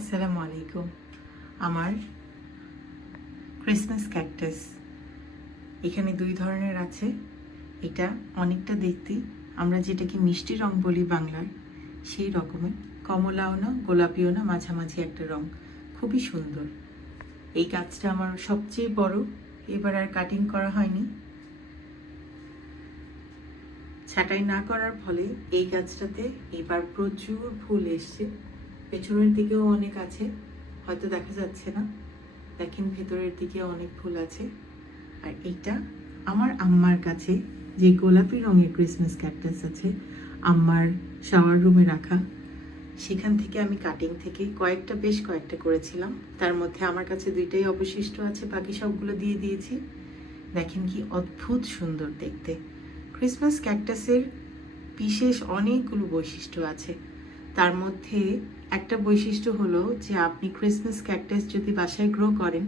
আসসালামু আলাইকুম। আমার ক্রিসমাস ক্যাকটাস এখানে দুই ধরনের আছে। এটা অনেকটা দেখতে, আমরা যেটাকে মিষ্টি রং বলি বাংলার, সেই রকমের কমলাও না, গোলাপিও না, মাঝামাঝি একটা রং। খুবই সুন্দর। এই গাছটা আমার সবচেয়ে বড়। এবার আর কাটিং করা হয়নি। ছাঁটাই না করার ফলে এই গাছটাতে এবার প্রচুর ফুল এসছে। পেছনের দিকেও অনেক আছে, হয়তো দেখা যাচ্ছে না। দেখেন ভেতরের দিকে অনেক ফুল আছে। আর এইটা আমার আম্মার কাছে, যে গোলাপি রঙের ক্রিসমাস ক্যাকটাস আছে, আম্মার শাওয়ার রুমে রাখা। সেখান থেকে আমি কাটিং থেকে কয়েকটা, বেশ কয়েকটা করেছিলাম। তার মধ্যে আমার কাছে দুইটাই অবশিষ্ট আছে, বাকি সবগুলো দিয়ে দিয়েছি। দেখেন কি অদ্ভুত সুন্দর দেখতে। ক্রিসমাস ক্যাকটাসের বিশেষ অনেকগুলো বৈশিষ্ট্য আছে। তার মধ্যে একটা বৈশিষ্ট্য হলো যে আপনি ক্রিসমাস ক্যাকটাস যদি বাসায় গ্রো করেন,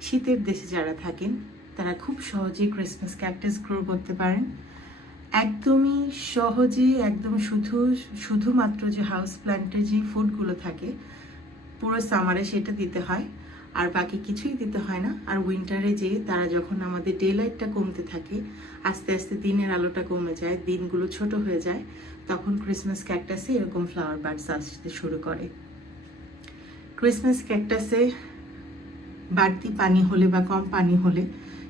শীতের দেশে যারা থাকেন, তারা খুব সহজেই ক্রিসমাস ক্যাকটাস গ্রো করতে পারেন। একদমই সহজে, একদম শুধু, শুধুমাত্র যে হাউস প্ল্যান্টের যে ফুডগুলো থাকে, পুরো সামারে সেটা দিতে হয়। আর বাকি কিছুই দিতে হয় না। আর উইন্টারে যে তারা যখন আমাদের ডে লাইটটা কমতে থাকে, আস্তে আস্তে দিনের আলোটা কমে যায়, দিনগুলো ছোট হয়ে যায়, তখন ক্রিসমাস ক্যাকটাসে এরকম ফ্লাওয়ার বার্ডস আসতে শুরু করে। ক্রিসমাস ক্যাকটাসে বাড়তি পানি হলে বা কম পানি হলে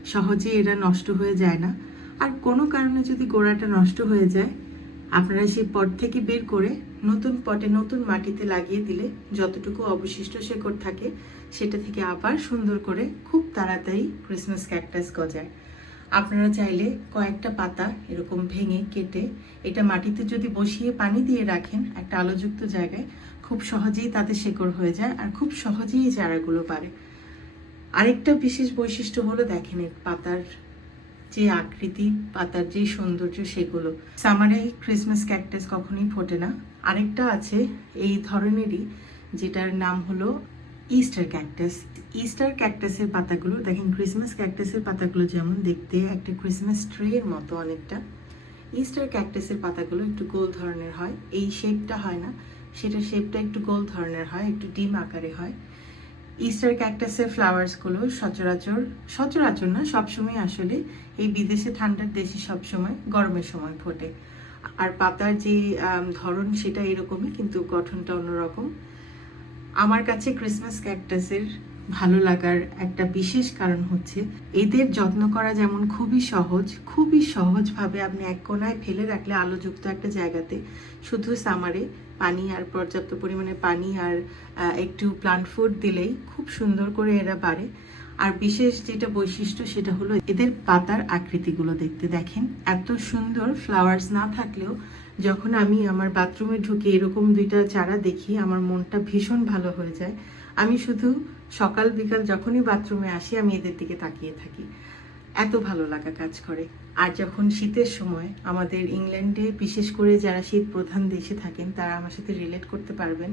সহজে এরা নষ্ট হয়ে যায় না। আর কোনো কারণে যদি গোড়াটা নষ্ট হয়ে যায়, আপনারা সেই পট থেকে বের করে নতুন পটে নতুন মাটিতে লাগিয়ে দিলে যতটুকু অবশিষ্ট শেকড় থাকে সেটা থেকে আবার সুন্দর করে খুব তাড়াতাড়ি ক্রিসমাস ক্যাকটাস গজায়। আপনারা চাইলে কয়েকটা পাতা এরকম ভেঙে কেটে এটা মাটিতে যদি বসিয়ে পানি দিয়ে রাখেন একটা আলোযুক্ত জায়গায়, খুব সহজেই তাতে শেকড় হয়ে যায় আর খুব সহজেই চারাগুলো পারে আরেকটা বিশেষ বৈশিষ্ট্য হলো দেখেন পাতার যে আকৃতি, পাতার যে সৌন্দর্য সেগুলো। সামারে ক্রিসমাস ক্যাকটাস কখনোই ফোটে না। আরেকটা আছে এই ধরনেরই, যেটার নাম হলো ইস্টার ক্যাকটাস ইস্টার ক্যাকটাসের পাতাগুলো, দেখেন ক্রিসমাস ক্যাকটাসের পাতাগুলো যেমন দেখতে, একটা ক্রিসমাস ট্রের মতো অনেকটা। ইস্টার ক্যাকটাসের পাতাগুলো একটু গোল ধরনের হয়, এই শেপটা হয় না। সেটা শেপটা একটু গোল ধরনের হয়, একটু ডিম আকারে হয়। ইস্টার ক্যাকটাসের ফ্লাওয়ার্সগুলো সচরাচর সচরাচর না, সবসময় আসলে এই বিদেশে ঠান্ডার দেশে সবসময় গরমের সময় ফোটে। আর পাতার যে ধরন সেটা এরকমই, কিন্তু গঠনটা অন্যরকম। আমার কাছে ক্রিসমাস ক্যাকটাসের ভালো লাগার একটা বিশেষ কারণ হচ্ছে, এদের যত্ন করা যেমন খুবই সহজ, খুবই সহজভাবে আপনি এক কোনায় ফেলে রাখলে আলোযুক্ত একটা জায়গাতে শুধু সামারে পানি আর পর্যাপ্ত পরিমাণে পানি আর একটু প্লান্ট ফুড দিলেই খুব সুন্দর করে এরা বাড়ে। আর বিশেষ যেটা বৈশিষ্ট্য সেটা হলো এদের পাতার আকৃতিগুলো দেখতে। দেখেন, এত সুন্দর ফ্লাওয়ার্স না থাকলেও যখন আমি আমার বাথরুমে ঢুকে এরকম দুইটা চারা দেখি, আমার মনটা ভীষণ ভালো হয়ে যায়। আমি শুধু সকাল বিকাল যখনই বাথরুমে আসি, আমি এদের দিকে তাকিয়ে থাকি। এত ভালো লাগা কাজ করে। আর যখন শীতের সময় আমাদের ইংল্যান্ডে, বিশেষ করে যারা শীত প্রধান দেশে থাকেন, তারা আমার সাথে রিলেট করতে পারবেন।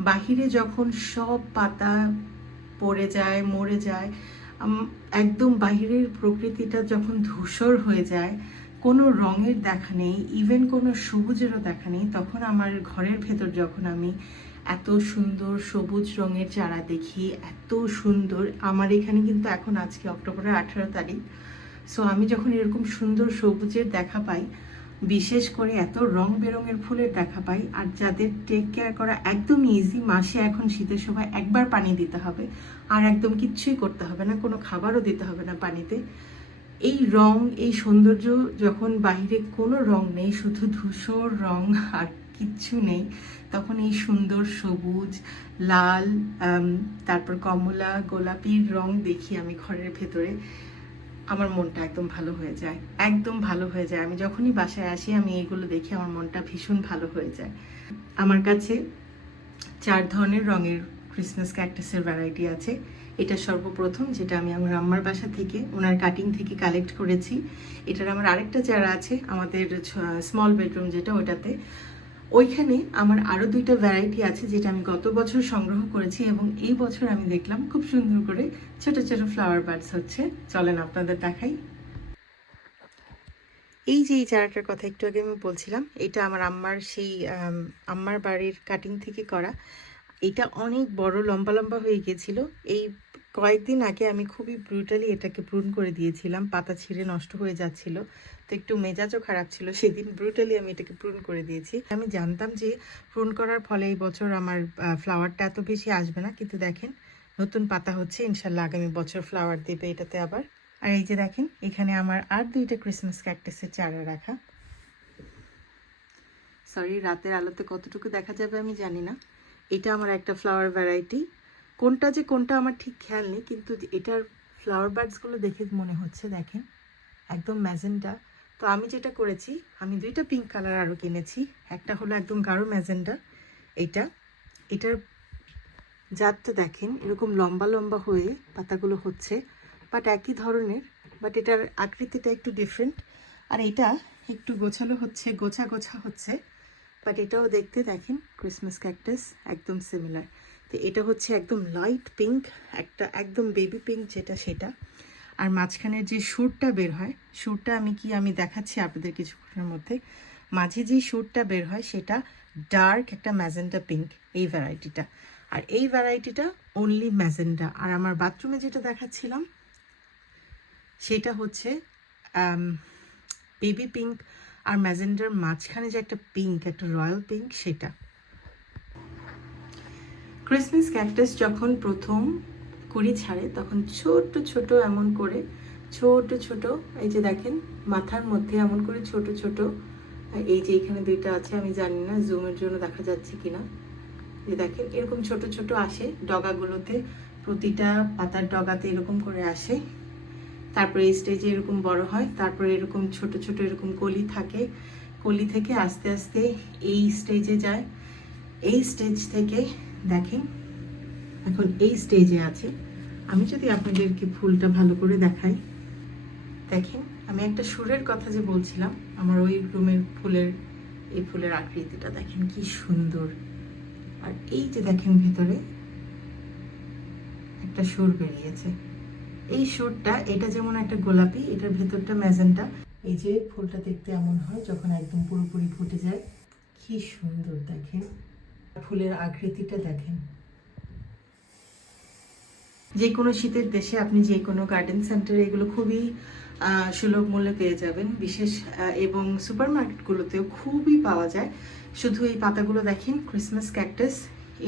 বাহিরে যখন সব পাতা পড়ে যায়, মরে যায় একদম বাহিরের প্রকৃতিটা যখন ধূসর হয়ে যায়, কোনো রঙের দেখা নেই ইভেন কোনো সবুজেরও দেখা নেই, তখন আমার ঘরের ভেতর যখন আমি এত সুন্দর সবুজ রঙের চারা দেখি, এত সুন্দর, আমার এখানে কিন্তু এখন আজকে অক্টোবরের আঠেরো তারিখ সো আমি যখন এরকম সুন্দর সবুজের দেখা পাই বিশেষ করে এত রং বেরঙের ফুলের দেখা পাই আর যাদের টেক কেয়ার করা একদম ইজি মাসে এখন শীতের সময় একবার পানি দিতে হবে। আর একদম কিচ্ছুই করতে হবে না, কোনো খাবারও দিতে হবে না পানিতে। এই রং, এই সৌন্দর্য যখন বাইরে কোনো রং নেই, শুধু ধূসর রং আর কিচ্ছু নেই, তখন এই সুন্দর সবুজ, লাল তারপর কমলা গোলাপির রং দেখি আমি ঘরের ভেতরে। আমার মনটা একদম ভালো হয়ে যায়, একদম ভালো হয়ে যায়। আমি যখনই বাসায় আসি, আমি এইগুলো দেখি আমার মনটা ভীষণ ভালো হয়ে যায়। আমার কাছে চার ধরনের রঙের ক্রিসমাস ক্যাকটাসের ভ্যারাইটি আছে। এটা সর্বপ্রথম যেটা আমি আমার আম্মার বাসা থেকে, ওনার কাটিং থেকে কালেক্ট করেছি। এটার আমার আরেকটা চারা আছে, আমাদের স্মল বেডরুম যেটা ওটাতে। ওইখানে আমার আরও দুইটা ভ্যারাইটি আছে যেটা আমি গত বছর সংগ্রহ করেছি এবং এই বছর আমি দেখলাম খুব সুন্দর করে ছোট ছোট ফ্লাওয়ার বার্ডস হচ্ছে। চলেন আপনাদের দেখাই। এই যে এই চারাটার কথা একটু আগে আমি বলছিলাম, এটা আমার আম্মার সেই আম্মার বাড়ির কাটিং থেকে করা। এটা অনেক বড়, লম্বা লম্বা হয়ে গিয়েছিল। এই কয়েকদিন আগে আমি খুবই ব্রুটালি এটাকে প্রুন করে দিয়েছিলাম, পাতা ছিঁড়ে নষ্ট হয়ে যাচ্ছিল, তো একটু মেজাজও খারাপ ছিল, সেদিন ব্রুটালি আমি এটাকে প্রুন করে দিয়েছি। আমি জানতাম যে প্রুন করার ফলে এই বছর আমার ফ্লাওয়ারটা এত বেশি আসবে না, কিন্তু দেখেন নতুন পাতা হচ্ছে, ইনশাল্লাহ আগামী বছর ফ্লাওয়ার দেবে এটাতে আবার। আর এই যে দেখেন, এখানে আমার আর দুইটা ক্রিসমাস ক্যাকটাসের চারা রাখা। সরি রাতের আলোতে কতটুকু দেখা যাবে আমি জানি না। এটা আমার একটা ফ্লাওয়ার ভ্যারাইটি কোনটা যে কোনটা আমার ঠিক খেয়াল নেই, কিন্তু এটার ফ্লাওয়ার বার্ডসগুলো দেখে মনে হচ্ছে, দেখেন, একদম ম্যাজেন্ডা তো আমি যেটা করেছি, আমি দুইটা পিঙ্ক কালার আরও কিনেছি, একটা হলো একদম গাঢ় ম্যাজেন্ডা এটা এটার জাতটা দেখেন, এরকম লম্বা লম্বা হয়ে পাতাগুলো হচ্ছে বাট একই ধরনের বাট এটার আকৃতিটা একটু ডিফারেন্ট আর এটা একটু গোছালো হচ্ছে, গোছা গোছা হচ্ছে বাট এটাও দেখতে দেখেন ক্রিসমাস ক্যাকটাস একদম সিমিলার তো এটা হচ্ছে একদম লাইট পিঙ্ক একটা একদম বেবি পিঙ্ক যেটা সেটা। আর মাঝখানের যে সুরটা বের হয়, সুরটা আমি কি আমি দেখাচ্ছি আপনাদের কিছুক্ষণের মধ্যে। মাঝে যে সুরটা বের হয় সেটা ডার্ক একটা ম্যাজেন্টা পিঙ্ক এই ভ্যারাইটিটা আর এই ভ্যারাইটিটা অনলি ম্যাজেন্ডা আর আমার বাথরুমে যেটা দেখাচ্ছিলাম, সেটা হচ্ছে বেবি পিঙ্ক আর ম্যাজেন্ডার মাঝখানে যে একটা পিঙ্ক একটা রয়্যাল পিঙ্ক সেটা। ক্রিসমাস ক্যাকটাস যখন প্রথম কুড়ি ছাড়ে, তখন ছোট ছোট এমন করে ছোট ছোট, এই যে দেখেন, মাথার মধ্যে এমন করে ছোট ছোট, এই যে এখানে দুইটা আছে, আমি জানি না জুমের জন্য দেখা যাচ্ছে কিনা। যে দেখেন, এরকম ছোট ছোট আসে, ডগাগুলোতে প্রতিটা পাতার ডগাতে এরকম করে আসে। তারপরে এই স্টেজে এরকম বড় হয়, তারপরে এরকম ছোট ছোট এরকম কলি থাকে, কলি থেকে আস্তে আস্তে এই স্টেজে যায়। এই স্টেজ থেকে দেখেন, এখন এই স্টেজে আছে। আমি যদি আপনাদেরকে ফুলটা ভালো করে দেখাই। দেখেন, আমি একটা সুরের কথা যে বলছিলাম, আমার ওই রুমের ফুলের, এই ফুলের আকৃতিটা, দেখেন কি সুন্দর। আর এই যে দেখেন ভেতরে, একটা সুর বেরিয়েছে। এই সুরটা, এটা যেমন একটা গোলাপি, এটার ভেতরটা ম্যাজেন্টা। এই যে ফুলটা দেখতে এমন হয়, যখন একদম পুরোপুরি ফুটে যায়। কি সুন্দর, দেখেন। ফুলের আকৃতিটা দেখেন। যে কোনো শীতের দেশে আপনি যে কোনো গার্ডেন সেন্টারে এগুলো খুবই সুলভ মূল্যে পেয়ে যাবেন। বিশেষ এবং সুপার মার্কেটগুলোতেও খুবই পাওয়া যায়। শুধু এই পাতাগুলো দেখেন ক্রিসমাস ক্যাকটাস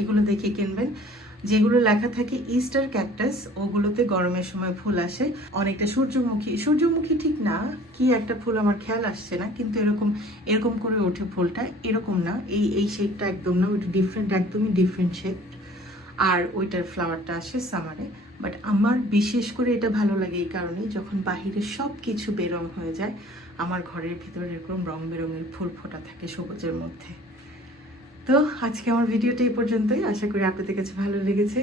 এগুলো দেখে কিনবেন। যেগুলো লেখা থাকে ইস্টার ক্যাকটাস, ওগুলোতে গরমের সময় ফুল আসে। অনেকটা সূর্যমুখী। সূর্যমুখী ঠিক না, কি একটা ফুল আমার খেয়াল আসছে না, কিন্তু এরকম এরকম করে ওঠে ফুলটা। এরকম না, এই এই শেপটা একদম না, ওইটা ডিফারেন্ট একদমই ডিফারেন্ট শেপ আর ওইটার ফ্লাওয়ারটা আসে সামারে বাট আমার বিশেষ করে এটা ভালো লাগে এই কারণেই যখন বাহিরে সব কিছু বেরং হয়ে যায়, আমার ঘরের ভিতরে এরকম রং বেরঙের ফুল ফোটা থাকে সবুজের মধ্যে। তো আজকে আমার ভিডিওটা এই পর্যন্তই। আশা করি আপনাদের কাছে ভালো লেগেছে।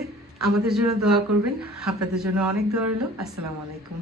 আমাদের জন্য দোয়া করবেন। আপনাদের জন্য অনেক দোয়া রইল। আসসালামু আলাইকুম।